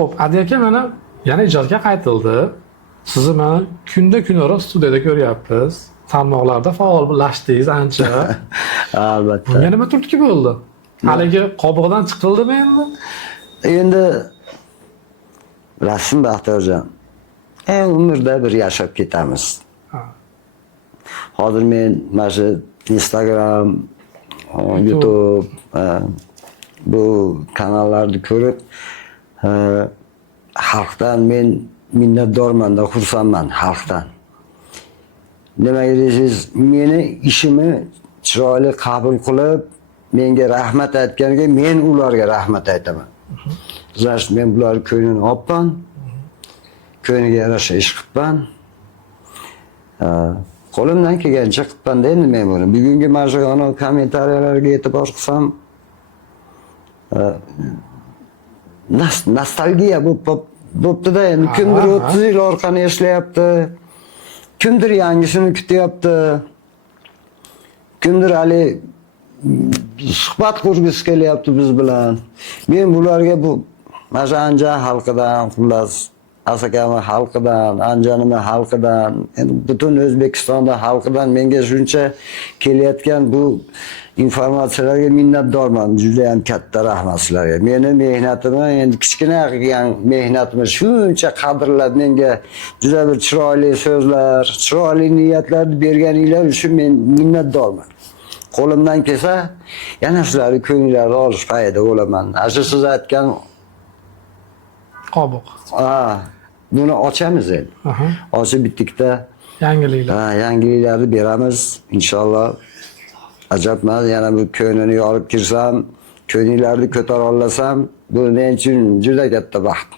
Xo'p, Adi aka mana yana ijodga qaytildi. Sizni mana kunda-kunora studiyada ko'ryapmiz. Tarmoqlarda faollashdingiz ancha. Albatta. Bunga nima turtki bo'ldi? Haligi qobig'idan chiqildimi endi? Endi rasm Baxtiyorjon. Umrda bir yashab ketamiz. Ha. Hozir men mana shu Instagram, YouTube bu kanallarni ko'rib xalqdan men minnatdorman-da, xursandman xalqdan. Nimaga deysiz, meni ishimni chiroyli qabul qilib, menga rahmat aytganiga men ularga rahmat aytaman. Zash men bularning ko'nglini olibman. Ko'ngliga yarasha ish qilibman. Qo'limdan kelgancha qilibman-da endi men buni. Bugungi mana shu kommentariyalarga e'tibor qilsam, nostalgiya bo'pti-da, endi kimdir 30 yil orqani eslayapti. Kimdir yangisini kutyapti. Kimdir hali suhbat qurgisi kelyapti biz bilan. Men bularga bu mana shu Anjan xalqidan, xullas Asakami xalqidan, Anjanimi xalqidan, endi butun O'zbekistonda xalqidan menga shuncha kelayotgan bu informatsiyalarga minnatdorman. Juda ham katta rahmat sizlarga. Meni mehnatimni, endi kichkina qilgan mehnatimni shuncha qadrlab menga juda bir chiroyli so'zlar, chiroyli niyatlarni berganinglar uchun men minnatdorman. Qo'limdan kelsa, yana sizlarning ko'ngillarni olish payida bo'laman. Shu siz aytgan Qobiq. Buni ochamiz endi. Ochib bittikda Yangiliklar. yangiliklarni beramiz inshaalloh. Ajabmas, yana bu ko'nglini yorib kirsam, ko'ngillarni ko'tara olasam, bu men uchun juda katta baxt.